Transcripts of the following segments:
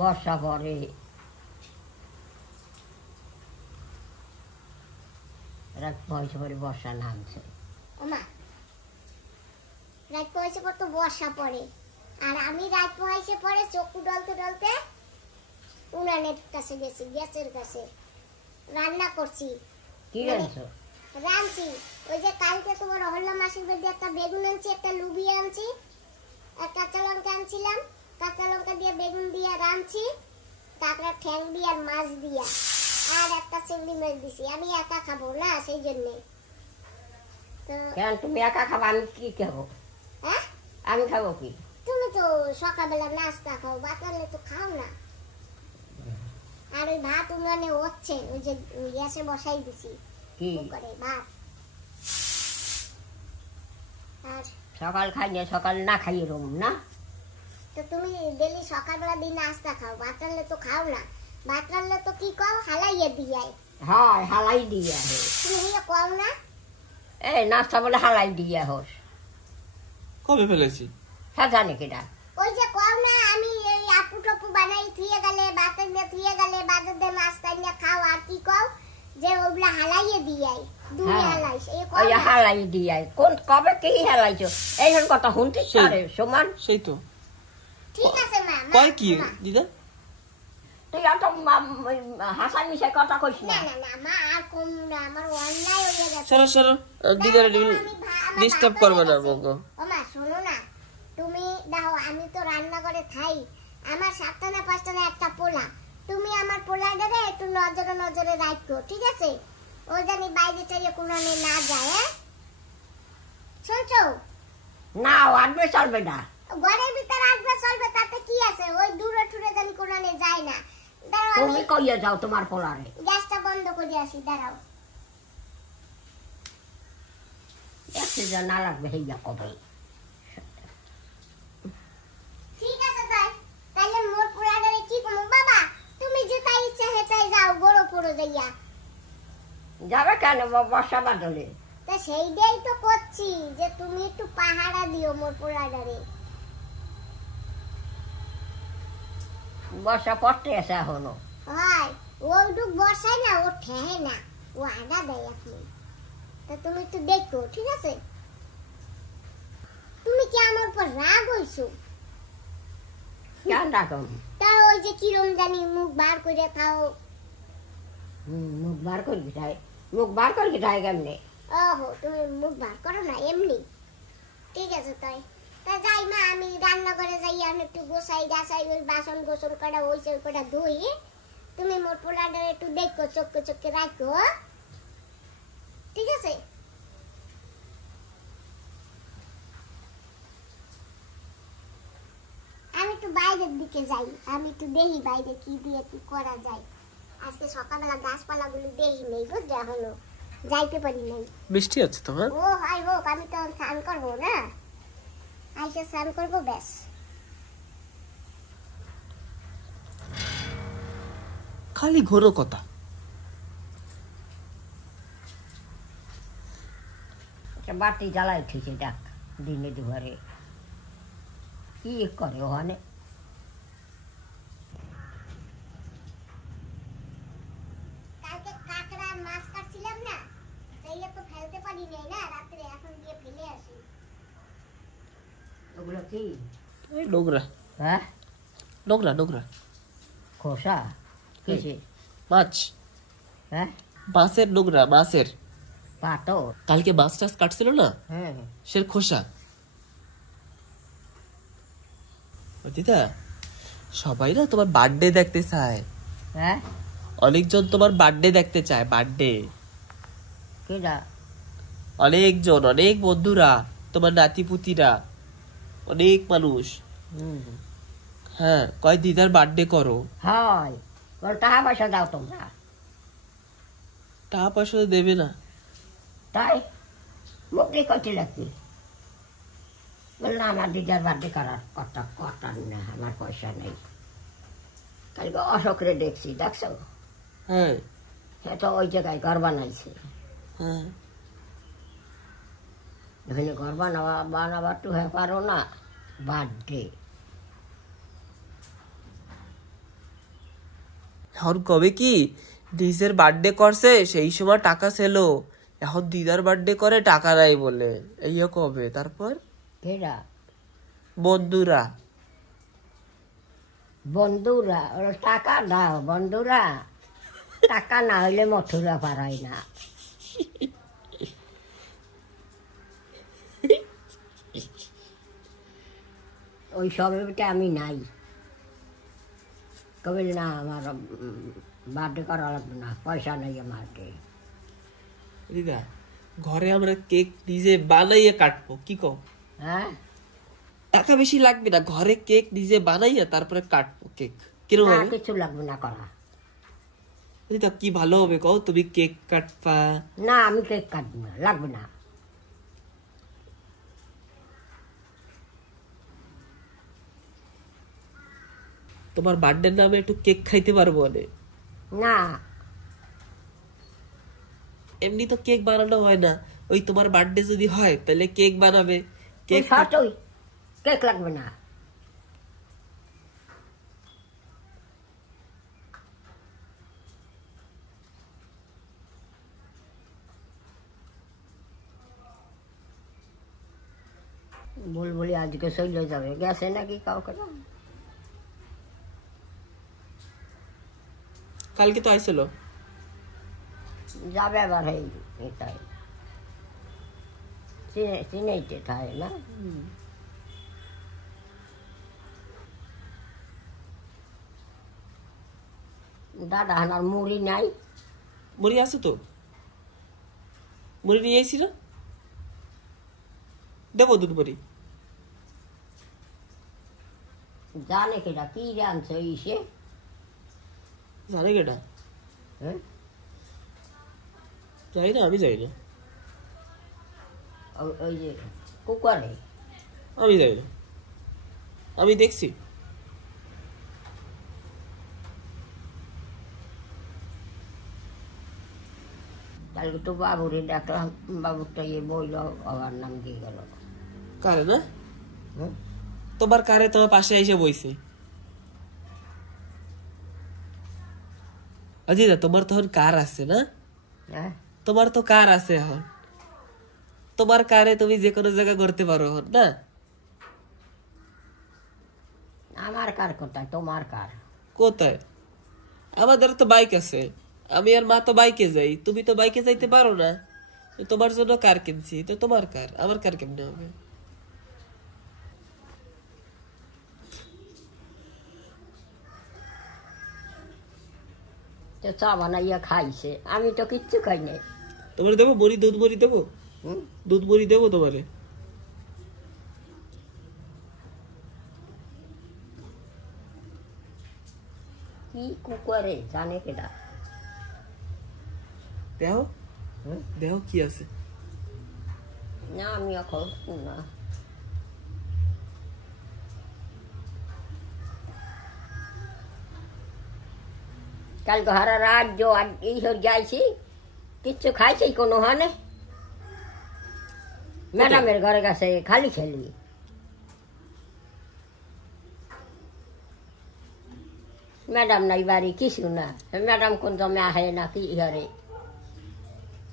বর্ষা পরে রাত পয়সা পরে বর্ষা নামছে। ওমা রাত পয়সা পর তো বর্ষা পড়ে, আর আমি রাত পয়সা পরে চক্ষু ডলতে ডলতে উনানের কাছে গেছি, গ্যাসের কাছে রান্না করছি। কি রাঁধছো? রাঁধছি ওই যে কালকে তোমার অহল্লা মাসির বাড়ি একটা বেগুন আনছি, একটা লুবি আনছি, আর কাঁচা লঙ্কা আনছিলাম, কাঁচা লঙ্কা দিয়ে বেগুন দিয়ে রাঁধছি, কাঁকড়া ঠ্যাং দিয়ে আর মাছ দিয়া, আর একটা চিংড়ি মাছ দিছি। আমি একা খাবো না, সেই জন্যে। তো কেন তুমি একা খাবো? আমি কি খাবো? হ্যাঁ আমি খাবো কি? তুমি তো সকালবেলা নাস্তা খাও, বাতালে তো খাও না। আর ওই ভাত উনানে হচ্ছে, ওই যে গ্যাসে বসাই দিছি কি করে ভাত। আর সকাল খাই না, সকাল না খাইয়ে রুম না। তো তুমি ডেলি সকালবেলা দিন নাস্তা খাও, ভাত রান্নলে তো খাও না। ভাত রান্নলে তো কি কও, হালাইয়ে দিয়াই। হ্যাঁ হালাই দিয়া হে। তুমি হিয়া কও না? এই নাস্তা বলে হালাই দিয়া হোস। কবে ফেলেছি? হ্যাঁ জানি কিনা। ওই যে কও না, আমি এই আপু টপু বানাই থুয়ে গেলে, বাতাস দিয়ে থুয়ে গেলে, বাজার দিয়ে নাস্তা নিয়ে খাও। আর কি কও যে ওগুলা হালাইয়ে দিয়াই, দুই হালাইস, এই কও ওই না? হালাই দিয়াই কোন কবে কি হালাইছো? এইসব কথা শুনতে পারে সমান। সেই তো ঠিক আছে মা। কয় কি দিদা? তুই অত হাসান মিশে কথা কইস না না। না না মা, আর কম না, আমার অন্যায় হয়ে গেছে। সরো সরো, দিদার ডিস্টার্ব করবে না বউকে। ও মা শোনো না, তুমি দেখো আমি তো রান্না করে খাই, আমার 7টা না 5টা না একটা পোলা, তুমি আমার পোলাটারে একটু নজরে নজরে রাখো, ঠিক আছে? ও জানি বাইরে টাইরে কোনানে না যায়। হ্যাঁ শুনছো? না আনবে চলবে না। ঘরের ভিতরে আসবে চলবে, তাতে কি আছে? ওই দূরে ঠুরে জানি কোনানে যায় না। দাঁড়াও আমি তুমি কইয়ে যাও তোমার পোলারে। গ্যাসটা বন্ধ করে আসি, দাঁড়াও। একটু যা না লাগবে হেইয়া কবে। ঠিক আছে তাই, তাইলে মোর পোলাটারে কি করব? বাবা তুমি যেটা ইচ্ছা হেটাই যাও, বড় পড়ো যাইয়া। যাবে কেন বর্ষা বাদলে? তা সেইটাই তো করছি, যে তুমি একটু পাহারা দিও মোর পোলাটারে। বর্ষা পড়তে এসে হলো। হয় ওটুক বসাই না, ও ঠেহে না, ও আগা দেয় আপনি। তা তুমি একটু দেখো, ঠিক আছে? তুমি কি আমার উপর রাগ হইছো? কেন রাখুন? তা ওই যে কিরম জানি মুখ বার করে খাও। মুখ বার করি যায়, মুখ বার করি যায় কেমনে? ওহো তুমি মুখ বার করো না এমনি? ঠিক আছে তাই। তা যাই মা, আমি রান্না করে যাই, আমি একটু গোসাই গাছাই, ওই বাসন গোসল করা হইছে, ওই কটা ধুই। তুমি মোর পোলাটারে একটু দেখো, চোখে চোখে রাখো, ঠিক আছে? আমি একটু বাইরের দিকে যাই, আমি একটু দেখি বাইরে কি দিয়ে কি করা যায়। আজকে সকালবেলা গাছপালাগুলো দেখি নেই, বুঝলে, এখনো যাইতে পারি নাই। বৃষ্টি হচ্ছে তোমার? ও হাই হোক, আমি তো স্নান করবো না, আইসে স্নান করবো ব্যাস। খালি ঘোরো কথা। বাতি জ্বালাই উঠেছে দেখ দিনে দুয়ারে কি করে ওখানে। কালকে কাঁকড়া মাছ কাটছিলাম না, তাইলে তো ফেলতে পারি নাই না রাত্রে, এখন গিয়ে ফেলে আসি। ওগুলো কি? এই নোংরা। হ্যাঁ নোংরা নোংরা খোসা কিসে? মাছ, হ্যাঁ মাছের নোংরা, মাছের। পাথর? কালকে মাছ টাছ কাটছিল না, হ্যাঁ সে খোসা। দিদা সবাই না তোমার বার্থডে দেখতে চায়, হ্যাঁ অনেকজন তোমার বার্থডে দেখতে চায়, বার্থডে। কেডা? অনেকজন, অনেক বন্ধুরা, তোমার নাতিপুতিরা, অনেক মানুষ। হ্যাঁ কয় দিদার বার্থডে করো। হয় বল টাকা পয়সা দাও তোমরা। টাকা পয়সা তো দেবে না। তাই মুখে কচি লাগছে বল না, আমার দিদার বার্থডে করার কথা কথা না, আমার পয়সা নেই। কালকে অশোকরে দেখছি, দেখছো? হ্যাঁ সে তো ওই জায়গায় ঘর বানাইছে। হ্যাঁ এখানে ঘর বানাবার তো হয়ে পারো না, বার্থডে এখন কবে কি নিজের বার্থডে করছে সেই সময় টাকা ছিল, এখন দিদার বার্থডে করে টাকা নাই বলে, এই কবে। তারপর কেরা বন্ধুরা বন্ধুরা ওরা টাকা দাও, বন্ধুরা টাকা না হইলে মথুরা পারাই না। ওই সবেটা আমি নাই। কবে না আমার বার্থডে করা লাগবে না, পয়সা নেই আমার। দিদা ঘরে আমরা কেক নিজে বানাইয়া কাটবো, কি কও? হ্যাঁ, টাকা বেশি লাগবে না, ঘরে কেক নিজে বানাইয়া তারপরে কাটবো কেক। কিরকম না, হবে? কিছু লাগবে না করা। দিদা কি ভালো হবে কও, তুমি কেক কাটবা। না, আমি কেক কাটবো না, লাগবে না। তোমার বার্থডের নামে একটু কেক খাইতে পারবো অনেক। না, এমনি তো কেক বানানো হয় না, ওই তোমার বার্থডে যদি হয় তাহলে কেক বানাবে। কেক সবই কেক লাগবে না। বুলবুলি আজকে চলে যাবে, গেছে নাকি কাউকে? কালকে তো আইছিল। যাবে আবার এই এটাই চিনেইতে থাকে না। দাদা হানার মুড়ি নাই। মুড়ি আছে তো, মুড়ি নিয়ে আইছি না, দেবো দুধ মুড়ি। জানে কেটা কি জানছে ইসে? জানে কেটা? হ্যাঁ, যাই না, আমি যাই না। ওই যে কুকারে আমি যাই না, আমি দেখছি। কালকে তো বাবুরে দেখলাম, বাবুরটা ইয়ে বইল, বাবার নাম দিয়ে গেল। কারে না? হ্যাঁ, তোমার কারে তোমার পাশে এসে বইছে। অজিদা তোমার তখন কার আছে না? হ্যাঁ, তোমার তো কার আছে এখন, তোমার কারে তুমি যে কোনো জায়গা করতে পারো এখন না? আমার কার কোথায়, তোমার কার? কোথায়? আমাদের তো বাইক আছে, আমি আর মা তো বাইকে যাই, তুমি তো বাইকে যাইতে পারো না, তো তোমার জন্য কার কিনছি, তো তোমার কার, আমার কার কেমনে হবে? তো চা বানাইয়া খাইছে, আমি তো কিচ্ছু খাই নাই। তোমার দেবো মুড়ি, দুধ মুড়ি দেবো, হুম, দুধ মুড়ি দেবো তোমারে। কি কুকারে জানে কেটা? দেহ হুম, দেহ কি আছে? না, আমি এখন না। কালকে হারা রাত जो এইসব যাইছি, কিচ্ছু খাইছি কোনো হানে। ম্যাডামের ঘরে গেছে খালি খেলি। ম্যাডাম নাই বাড়ি, কিছু না। ম্যাডাম কোন জমে আহে না কি ঘরে।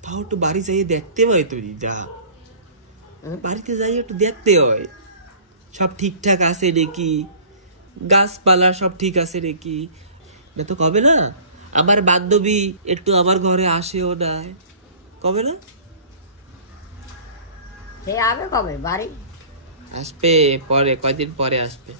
তাও একটু বাড়ি যাইয়ে দেখতে হয়, তুই যা বাড়িতে যাই একটু দেখতে হয় সব ঠিকঠাক আছে নাকি, গাছপালা সব ঠিক আছে নাকি। না তো কবে না আমার বান্ধবী একটু আমার ঘরে আসেও না, কবে না সে আবে কবে বাড়ি? আসবে পরে, কয়দিন পরে আসবে।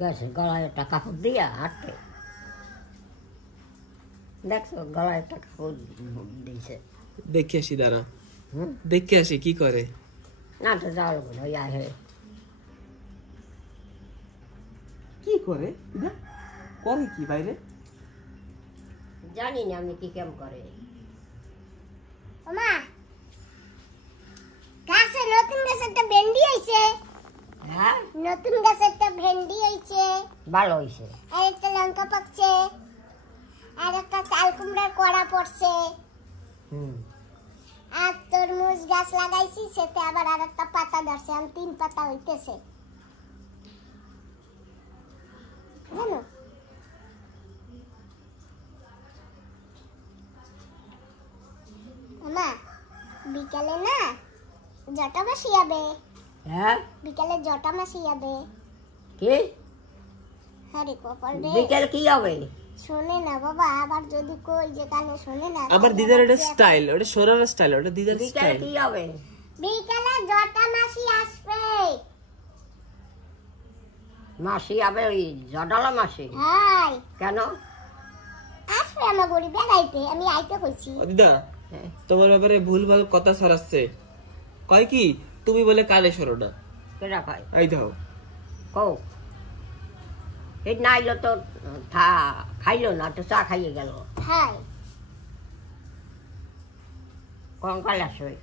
গেছে গলায় একটা কাপড় দিয়া হাঁটতে, দেখছো গলায় একটা কাপড় দিয়েছে। দেখে আসি, দাঁড়া হুম, দেখে আসি কি করে। না তো যাওয়ার কোনো আহে। কি করে করে কি বাইরে? জানি না আমি কি কেমন করে। ওমা, গাছে নতুন গাছে একটা ভেন্ডি হইছে। হ্যাঁ, নতুন গাছে একটা ভেন্ডি হইছে, ভালো হয়েছে। আর একটা লঙ্কা পাকছে, আর একটা চাল কুমড়ার কড়া পড়ছে। হুম, আর তরমুজ গাছ লাগাইছি, সেতে আবার আরেকটা পাতা ধরছে, আমি 3 পাতা হইতেছে জানো। মা বিকালে না জটা মাসি যাবে। হ্যাঁ বিকালে জটা মাসি যাবে। কি আরে কপাল রে, বিকেল কি হবে? শোনে না বাবা, আবার যদি কই যে কানে শোনে না। আমার দিদার এটা স্টাইল, ওটা সোনার স্টাইল, ওটা দিদার বিকেল স্টাইল। কি হবে? বিকালে জটা মাসি আসবে। মাসি হবে? ওই জডালা মাসি? হাই কেন আসবে আমার গড়ি বেড়াইতে, আমি আইতে কইছি। ও দিদা, হ্যাঁ, তোমার ব্যাপারে ভুলভাল কথা ছড়াচ্ছে। কয় কি তুমি বলে কানে সরো না। কেটা খায়? এই দাও কও এই নাইলো তো খাইলো না, তো চা খাইয়ে গেল। হাই কঙ্কাল আসবে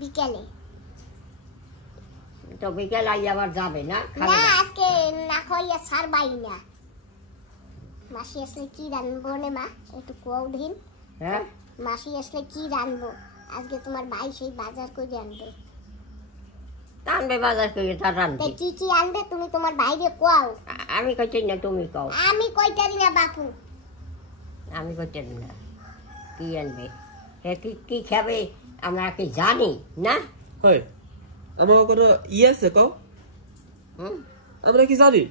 বিকালে। তো বিকেল আই আবার যাবে না? খাবে না না? আজকে না খাইয়া ছাড়বাই না। মাসি আসলে কি রানবো নে মা, একটু কোয়াও দিন। হ্যাঁ মাসি আসলে কি রানবো? আজকে তোমার ভাই সেই বাজার করে আনবে। টানবে বাজার করে তার তাই রান্ধি। কি কি আনবে তুমি তোমার ভাইরে কোয়াও। আমি কইছি না, তুমি কও। আমি কইতারি না বাপু। আমি কইছি না কি আনবে, হে কি কি খাবে আমরা কি জানি না? হয় আমার কোনো আছে কও? হুম আমরা কি জানি?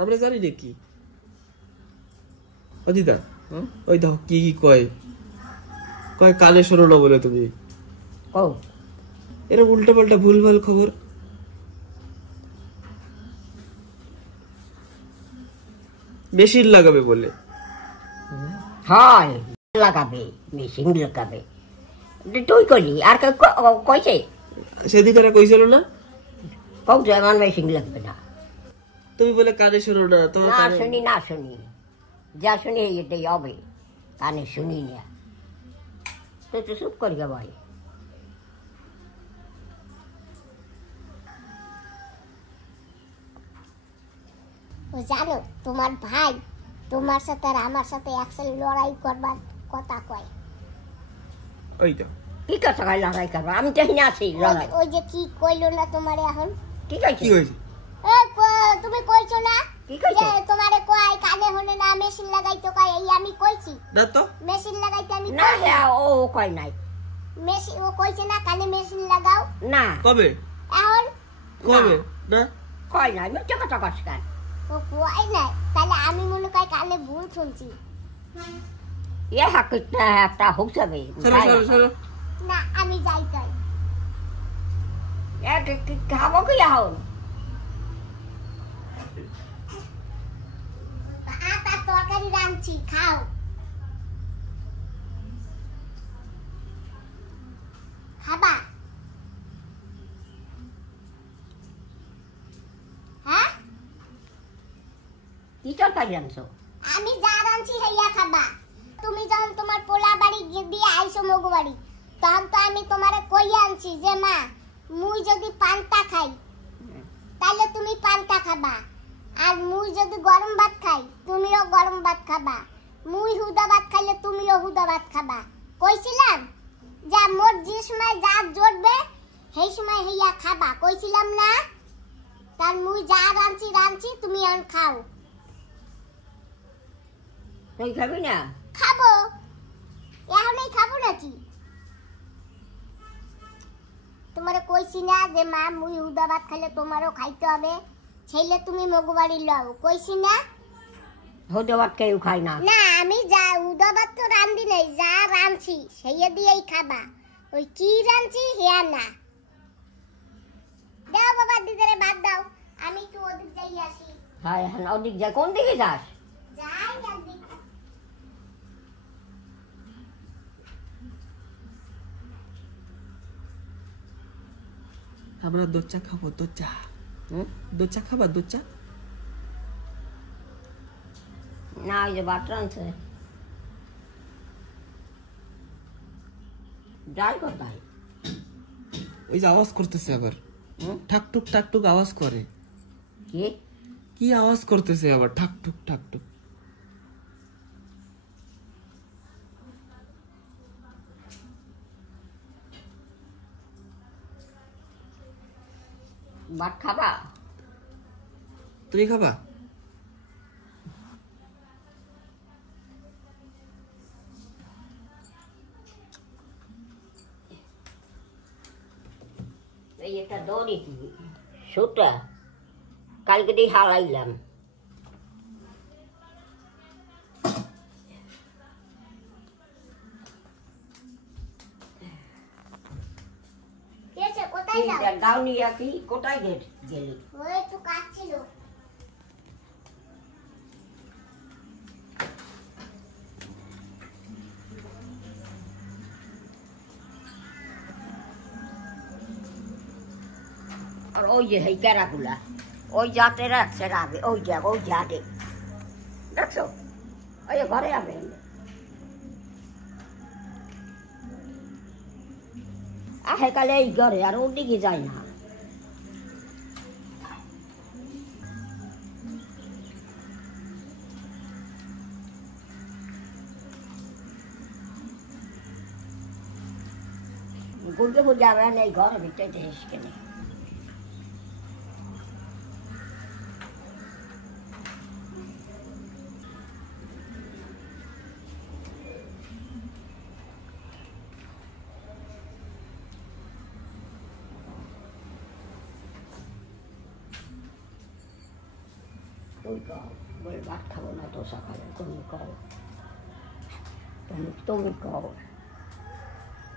আমরা জানি নাকি? ও দিদা, ওই দাও কি কি কয়, কয় কানে শোনো না বলে তুমি। কও এরকম উল্টা পাল্টা ভুলভাল খবর। মেশিন লাগাবে বলে। হয় লাগাবে, মেশিন লাগাবে। তুই কইলি আর কইছে? সেদিকে কইছিল না কও যে আমার মেশিন লাগবে না। তুমি বলে কানে শোনো না, তোমার না কানে- শুনি না শুনি, যা শুনি এটাই হবে, কানে শুনি না। তুই তো চুপ করি গে ভাই। ও জানো তোমার ভাই তোমার সাথে আর আমার সাথে একসাথে লড়াই করবার কথা কয়। ওই তো কি কথা কয় লড়াই করবো? আমি তো এখানে আছি লড়াই। ওই যে কি কইলো না তোমারে এখন? ঠিক আছে কি হয়েছে? তুমি কইছো না কি কইছে? যে তোমারে কয় কানে হনে না মেশিন লাগাইতে কয়, এই আমি কইছি না তো মেশিন লাগাইতে আমি না কইছি। হ্যাঁ ও কয় নাই। মেশিন ও কইছে না কানে মেশিন লাগাও। না কবে এখন কবে না কয় নাই, মিথ্যে কথা কস কেন? ও কয় না, তাহলে আমি মনে কয় কানে ভুল শুনছি। এ হাকিটা একটা হুক যাবে। সরো সরো সরো। না আমি যাই তাই। খাবো কি এখন? ভাত আর তরকারি রাঁধছি, খাও। খাবা? হ্যাঁ কি তরকারি আনছো? আমি যা রাঁধছি হেয়া খাবা। তুমি যখন তোমার পোলা বাড়ি দিয়ে আইসো মগু বাড়ি, তখন তো আমি তোমারে কইয়া আনছি যে মা মুই যদি পান্তা খাই তাহলে তুমি পান্তা খাবা, আর মুই যদি গরম ভাত খাই তুমিও গরম ভাত খাবা, মুই হুদা ভাত খাইলে তুমিও হুদা ভাত খাবা। কইছিলাম যে মোর যে সময় যা জড়বে সেই সময় হেয়া খাবা, কইছিলাম না? তার মুই যা রাঁধছি তুমি এখন খাও। তুই খাবি না? খাবো, এখনই খাবো নাকি? তোমারে কইছি না যে মা মুই হুদা ভাত খাইলে তোমারও খাইতে হবে, ছেলে তুমি মগু বাড়ি লও, কইছি না? হতে ভাত কেউ খায় না। না আমি যা হুদা ভাত তো রান্ধি নাই, যা রাঁধছি সেই দিয়েই খাবা। ওই কি রাঁধছি হেয়া না। দাও বাবা দিদারে ভাত দাও, আমি একটু ওদিক যাই আসি। হ্যাঁ হ্যাঁ ওদিক যায়, কোন দিকে যাস? যাই একদিক। আমরা দোচা খাবো, দোচা। হুম? দোচা খাবা? দোচা না ওই যে ভাত রাঁধছে। যাই কোথায়? ওই যে আওয়াজ করতেছে আবার, হুম? ঠাকটুক ঠাকটুক আওয়াজ করে। কি কি আওয়াজ করতেছে আবার, ঠাকটুক ঠাকটুক? ভাত খাবা? তুমি খাবা? এই একটা দড়ি সুতা কালকে দিয়ে হারাইলাম। কোথায় যাও? দাও নিয়ে কি কোথায় গেলি? ওই একটু কাজ ছিল। আর ওই যে এই ক্যারাগুলা ওই জাতে রাখছে রাবে, ওই জাতে দেখছো? ওই ঘরে আবে আহে কালে এই ঘরে, আর ওদিকে যায় না। গুলকে যাবে না এই ঘরের ভিতরে এসে নেই। তুই কও বলে ভাত খাবো না, দোসা খাবো, তুমি কও, তুমি কও।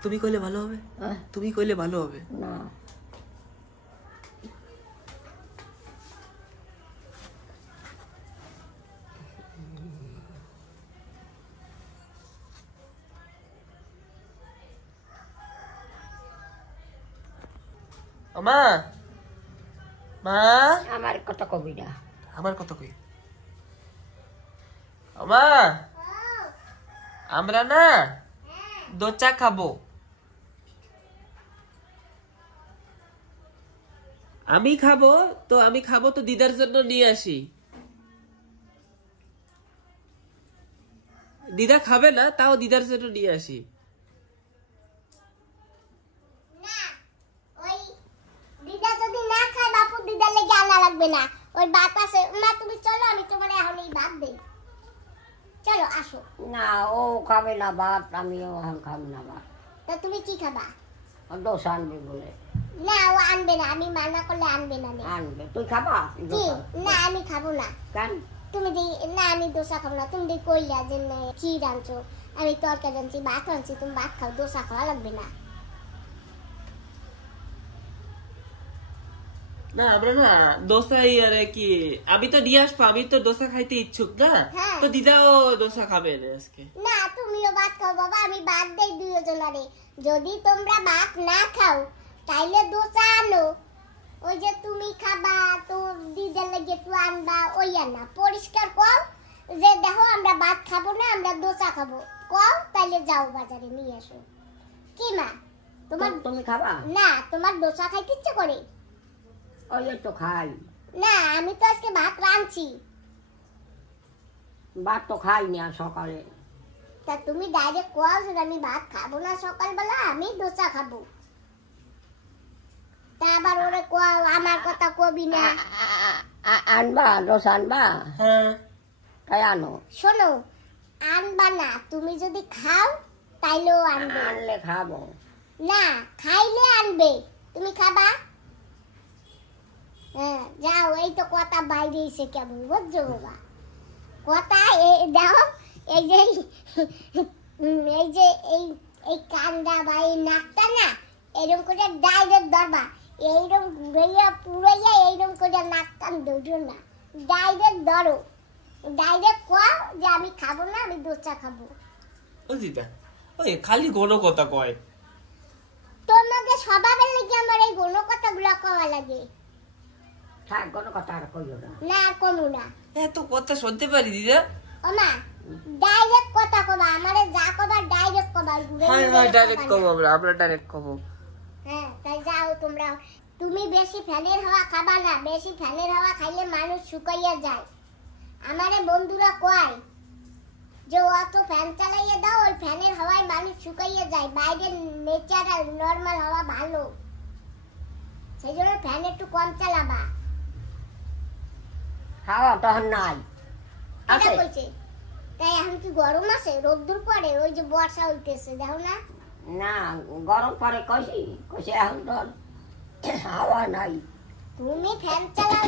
তুমি কইলে ভালো হবে, তুমি কইলে ভালো হবে। না মা, মা আমার কথা কবি না। আমার কথা কই। মা আমরা না দোচা খাবো। আমি খাবো তো দিদার জন্য নিয়ে আসি। দিদা খাবে না, তাও দিদার জন্য নিয়ে আসি। দিদা যদি না খায় বাপু দিদার লেগে আনা লাগবে না, ওই ভাত আছে। মা তুমি চলো, আমি তোমার এখন এই ভাত দেই। চলো আসো। না ও খাবে না ভাত, আমিও খাবো না ভাত। তা তুমি কি খাবা? দোসা আনবে বলে। না ও আনবে না, আমি মানা করলে আনবে না। আনবে, তুই খাবা? কি না আমি খাবো না। কেন? তুমি না আমি দোসা খাবো না। তুমি কইলা যে ক্ষীর আনছো, আমি তরকারি আনছি, ভাত আনছি, তুমি ভাত খাও, দোসা খাওয়া লাগবে না। না আমরা না দোসাই আর কি, আমি তো নিয়ে আসবো, আমি তো দোসা খাইতে ইচ্ছুক না, তো দিদাও দোসা খাবে না আজকে। না তুমিও ভাত খাও বাবা, আমি ভাত দেই দুজনারে। যদি তোমরা ভাত না খাও তাইলে দোসা আনো। ওই যে তুমি খাবা তো দিদার লাগে একটু আনবা, ওই আনা পরিষ্কার কর যে দেখো আমরা ভাত খাবো না, আমরা দোসা খাবো। কও তাইলে যাও বাজারে নিয়ে আসো। কি মা তুমি খাবা? না তোমার দোসা খাইতে ইচ্ছে করে? ওই তো খাই না আমি তো আজকে ভাত রাঁধছি। ভাত তো খাইনি আর সকালে। তা তুমি ডাইরেক্ট কও যে আমি ভাত খাবো না সকালবেলা, আমি দোসা খাবো। তা আবার ওরে কও আমার কথা কবি না। আনবা দোসা আনবা? হ্যাঁ তাই আনো। শোনো আনবা না, তুমি যদি খাও তাইলেও আনবে। আনলে খাবো না খাইলে আনবে। তুমি খাবা? হ্যাঁ যাও, এই তো কথা বাইরে এসে কেমন বুঝছো বাবা কথা। দেখো এই যে এই কান্দা বা এই নাকটা না এরকম করে ডাইরেক্ট ধরবা, এইরকম ঘুরাইয়া পুরাইয়া এইরকম করে নাক কান ধরো না, ডাইরেক্ট ধরো। ডাইরেক্ট কও যে আমি খাবো না, আমি দোসা খাবো। ও দিদা ওই খালি কোনো কথা কয়। তোমাকে স্বভাবের লেগে আমার এই কোনো কথাগুলো কওয়া লাগে। থাক, কোনো কথা আর কইও না। না কমু না, এত কথা শুনতে পারি দিদা। ওমা ডাইরেক্ট কথা কবা, আমারে যা কবা ডাইরেক্ট কবা। হ্যাঁ ডাইরেক্ট কব, আমরা ডাইরেক্ট কব। হ্যাঁ তাই যাও তোমরা। তুমি বেশি ফ্যানের হাওয়া খাবা না, বেশি ফ্যানের হাওয়া খাইলে মানুষ শুকাইয়া যায়। আমারে বন্ধুরা কয় যে অত ফ্যান চালাইয়া দাও, ওই ফ্যানের হাওয়ায় মানুষ শুকাইয়া যায়, বাইরের ন্যাচারাল নরমাল হাওয়া ভালো। সেই জন্য ফ্যান একটু কম চালাবা। হাওয়া তখন নাই এটা আছে কইছে তাই এখন কি গরম আছে? রোদ্দুর পরে ওই যে বর্ষা হইতেছে দেখো না। না গরম পরে কইছি কইছে এখন তো হাওয়া নাই। তুমি ফ্যান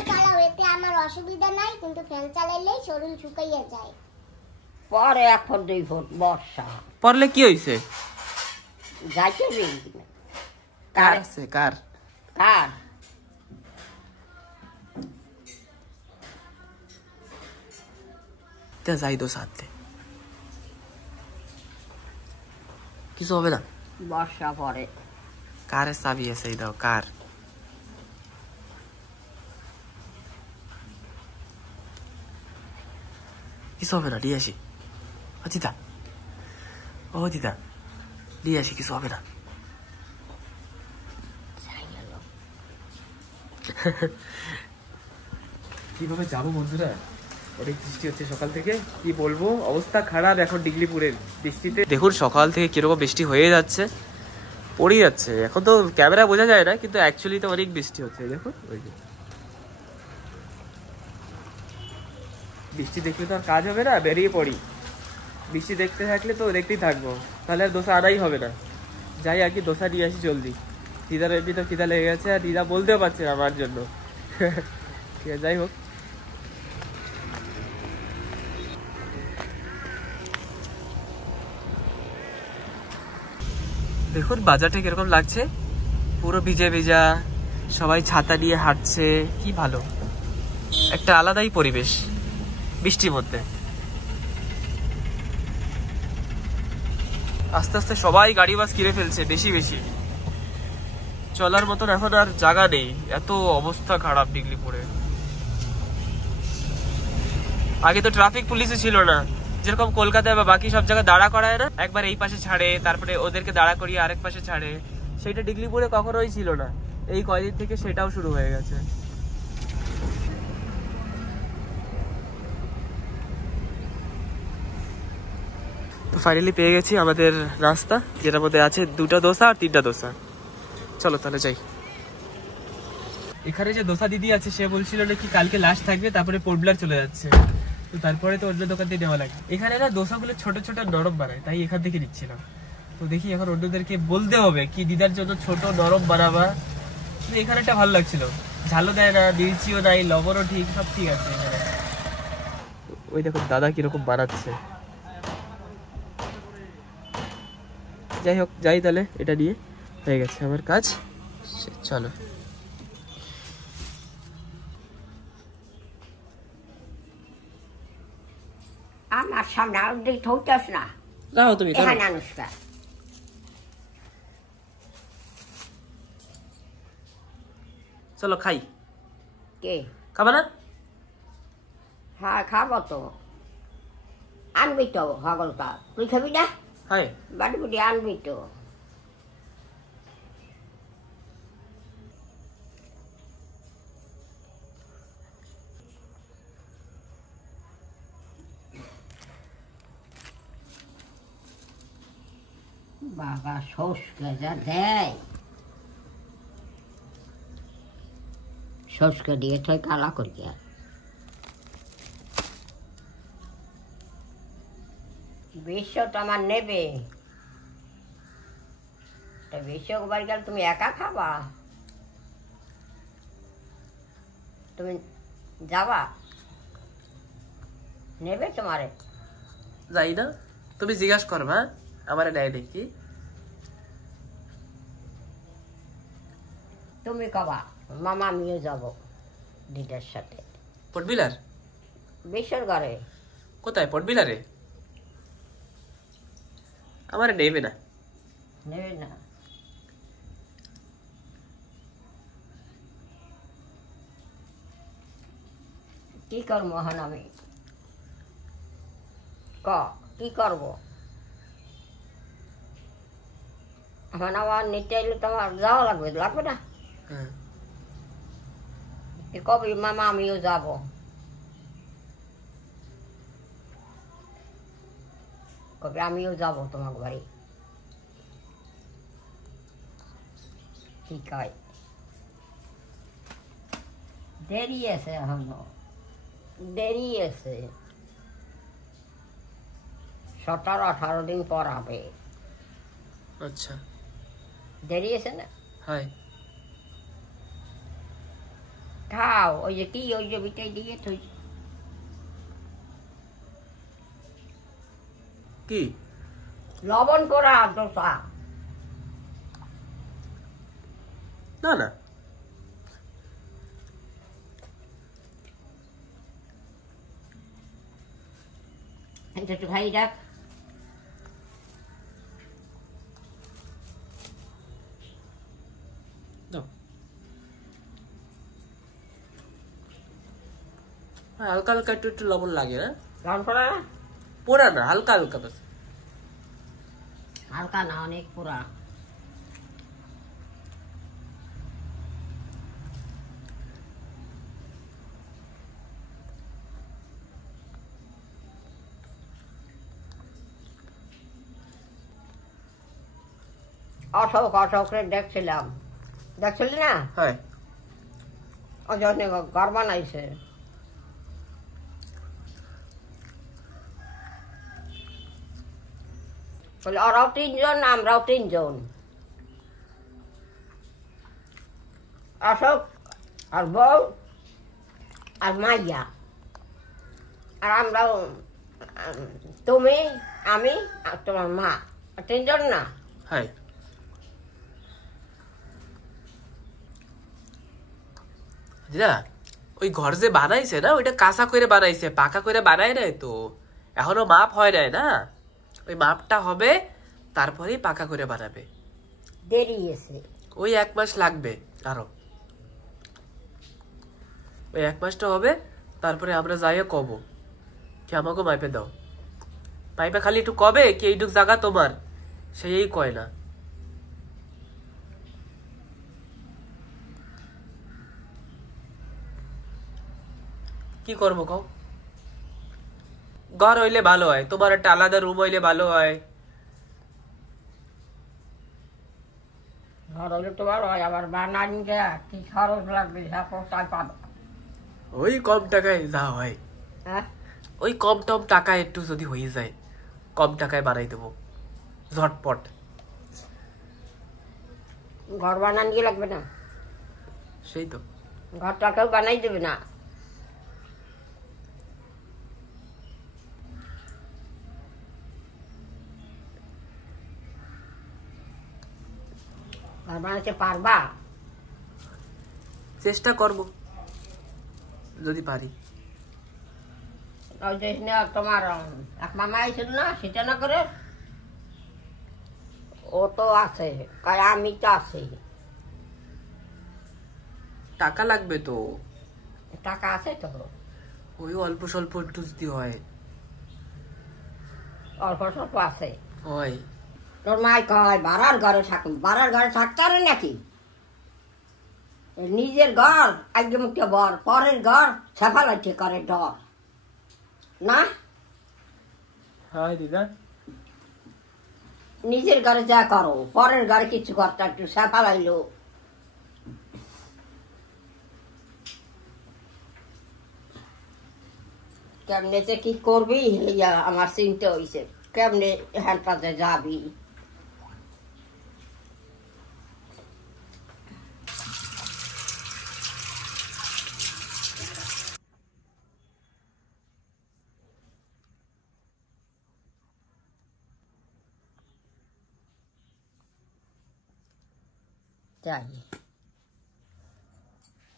চালাও এতে আমার অসুবিধা নাই, কিন্তু ফ্যান চালাইলেই শরীর শুকাইয়া যায়। পরে 1 ফুট 2 ফুট বর্ষা পড়লে কি হইছে? যাইতে দিন কার আছে কার কার তে যাই দো সাথে কিছু হবে না। বর্ষা পরে কারের চাবি আছে এই দাও কার। কিছু হবে না নিয়ে আসি। দিদা ও দিদা নিয়ে আসি কিছু হবে না। কিভাবে যাবো বন্ধুরা, অনেক বৃষ্টি হচ্ছে সকাল থেকে, কি বলবো অবস্থা খারাপ এখন ডিগলিপুরের বৃষ্টিতে। দেখুন সকাল থেকে কিরকম বৃষ্টি হয়ে যাচ্ছে, পড়ে যাচ্ছে। এখন তো ক্যামেরা বোঝা যায় না, কিন্তু অ্যাকচুয়ালি তো অনেক বৃষ্টি হচ্ছে। দেখুন ওই যে বৃষ্টি দেখলে তো আর কাজ হবে না, বেরিয়ে পড়ি। বৃষ্টি দেখতে থাকলে তো দেখতেই থাকবো, তাহলে আর দোসা আনাই হবে না। যাই আর কি দোসা নিয়ে আসি জলদি। দিদার এমনি তো খিদা লেগে গেছে, আর দিদা বলতেও পারছে না আমার জন্য। ঠিক আছে যাই হোক, দেখুন বাজারটা কিরকম লাগছে, পুরো ভিজে ভিজা, সবাই ছাতা নিয়ে হাঁটছে, কি ভালো একটা আলাদাই পরিবেশ বৃষ্টির মধ্যে। আস্তে আস্তে সবাই গাড়ি বাস কিনে ফেলছে, বেশি বেশি চলার মতন এখন আর জায়গা নেই, এত অবস্থা খারাপ ডিগলিপুরে। আগে তো ট্রাফিক পুলিশও ছিল না, যেরকম কলকাতায় বা বাকি সব জায়গায় দাঁড়া করায় না, একবার এই পাশে ছাড়ে তারপরে ওদেরকে দাঁড়া করিয়ে আরেক পাশে ছাড়ে, সেটা ডিগলিপুরে কখনোই ছিল না। এই কয়দিন থেকে সেটাও শুরু হয়ে গেছে। তো ফাইনালি পেয়ে গেছি আমাদের রাস্তা, যেটার মধ্যে আছে 2টা দোসা আর 3টা দোসা। চলো তাহলে যাই। এখানে যে দোসা দিদি আছে সে বলছিল নাকি কালকে লাস্ট থাকবে, তারপরে পোর্টব্লার চলে যাচ্ছে, তো তারপরে তো অন্য দোকান দিয়ে নেওয়া লাগে। এখানে না দোসাগুলো ছোট ছোট নরম বানায়, তাই এখান থেকে নিচ্ছিলাম। তো দেখি এখন অন্যদেরকে বলতে হবে কি দিদার জন্য ছোট নরম বানাবা। কিন্তু এখানে একটা ভালো লাগছিল, ঝালও দেয় না, মির্চিও নাই, লবণও ঠিক, সব ঠিক আছে এখানে। ওই দেখো দাদা কিরকম বানাচ্ছে। যাই হোক যাই তাহলে, এটা নিয়ে হয়ে গেছে আমার কাজ। চলো আমার সামনে আর দিক ঠকতাস না। রাও তুমি এখানে আনুষ্কা চলো খাই। কে খাবা না? হ্যাঁ খাবো তো, আনবি তো হগলটা। তুই খাবি না? হ্যাঁ বাড়ি বুড়ি আনবি তো। বাবা সস্কা যা দেয়, সস্কা দিয়ে তুই কালা করিয়া। বিশ্ব তো আমার নেবে, তা বিশ্ব বাড়ি গেলে তুমি একা খাবা? তুমি যাবা? নেবে তোমারে? যাই না, তুমি জিজ্ঞাসা করবা আমারে নেয় নাকি। তুমি কবা মামা আমিও যাব দিদার সাথে। পটবিলার? বিশ্বর ঘরে। কোথায় পটবিলারে? আমারে নেবে না। নেবে না? কি করবো এখন আমি? কি করবো এখন? আমার নিতে এলে তোমার যাওয়া লাগবে না? কবে মামা আমিও যাব। কবে আমিও যাব তোমার বাড়ি। ঠিক হয় দেরি আছে এখনো, দেরি আছে, 17-18 দিন পর হবে। আচ্ছা দেরি আছে না? হাই খাও, ওই যে কি, ওই যে বিটাই দিয়ে তুই কি লবণ করা দোসা। না না এটা একটু খাই দেখ। দাও। হালকা হালকা একটু একটু লবণ লাগে না, লবণ করা না? পুরা না, হালকা হালকা বাস। হালকা না, অনেক পুরা। অশোকরে দেখছিলাম, দেখছিলি না? হ্যাঁ ও জন্য ঘর বানাইছে। বলে ওরাও 3 জন, আমরাও 3 জন, অশোক আর বউ আর মাইয়া, আর আমরাও, তুমি, আমি আর তোমার মা, 3 জন না? হ্যাঁ দিদা, ওই ঘর যে বানাইছে না, ওইটা কাঁচা করে বানাইছে, পাকা করে বানায় নাই তো, এখনো মাপ হয় নাই না, ওই মাপটা হবে তারপরেই পাকা করে বানাবে। দেরি আছে, ওই 1 মাস লাগবে আরো, ওই 1 মাসটা হবে, তারপরে আমরা যাইয়া কব কি আমাকে মাইপে দাও, মাইপে খালি একটু কবে কি এইটুক জায়গা তোমার, সেই কয় না। কি করবো কও, ঘর হইলে ভালো হয়, তোমার একটা আলাদা রুম হইলে ভালো হয়। ঘর হলে তোমার হয়, আবার বানানিতে কি খরচ লাগবে, তাই পাবো। ওই কম টাকায় যা হয়, হ্যাঁ, ওই কম টম টাকায় একটু যদি হয়ে যায়, কম টাকায় বানাই দেবো ঝটপট। ঘর বানানি লাগবে না, সেই তো, ঘরটা কেউ বানাই দেবে না। ঘর বানাতে পারবা? চেষ্টা করব যদি পারি। ওই যে তোমার এক মামা আইছিল না সীতানগরে, ও তো আছে, কয় আমি তো আছি। টাকা লাগবে তো, টাকা আছে তো, ওই অল্প স্বল্প একটু যদি হয়। অল্প স্বল্প আছে। হয় তোর মাই কয় ভাড়ার ঘরে থাকুন, ভাড়ার ঘরে থাকতে পারে নাকি? নিজের ঘর আগে মুখে বর, পরের ঘর ছাপালাইতে করে ডর না। হয় দিদা, নিজের ঘরে যা করো, পরের ঘরে কিছু করতে একটু ছাপালাইলো। কেমনে যে কি করবি আমার চিন্তা হয়েছে, কেমনে হ্যান্ডপাতে যাবি। যাই,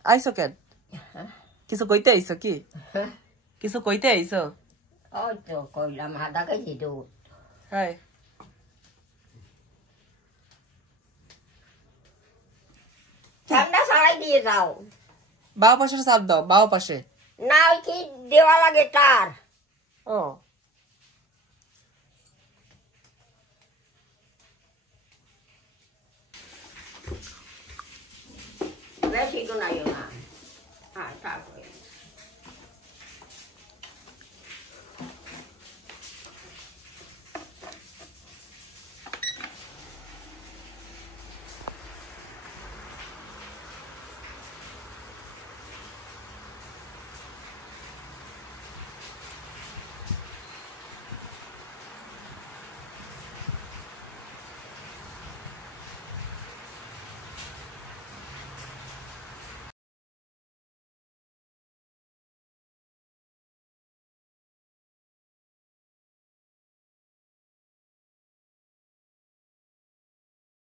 আইসো কেন, কিছু কইতে আইসো কি, কিছু কইতে আইসো? ওই তো কইলাম আধা কেজি দুধ। হ্যাঁ ঠান্ডা ছাড়াই দিয়ে যাও। বাও পাশে চাপ দাও, বাও পাশে। না ওই কি দেওয়া লাগে তার। ও বেশি তো নাই না, হ্যাঁ তারপরে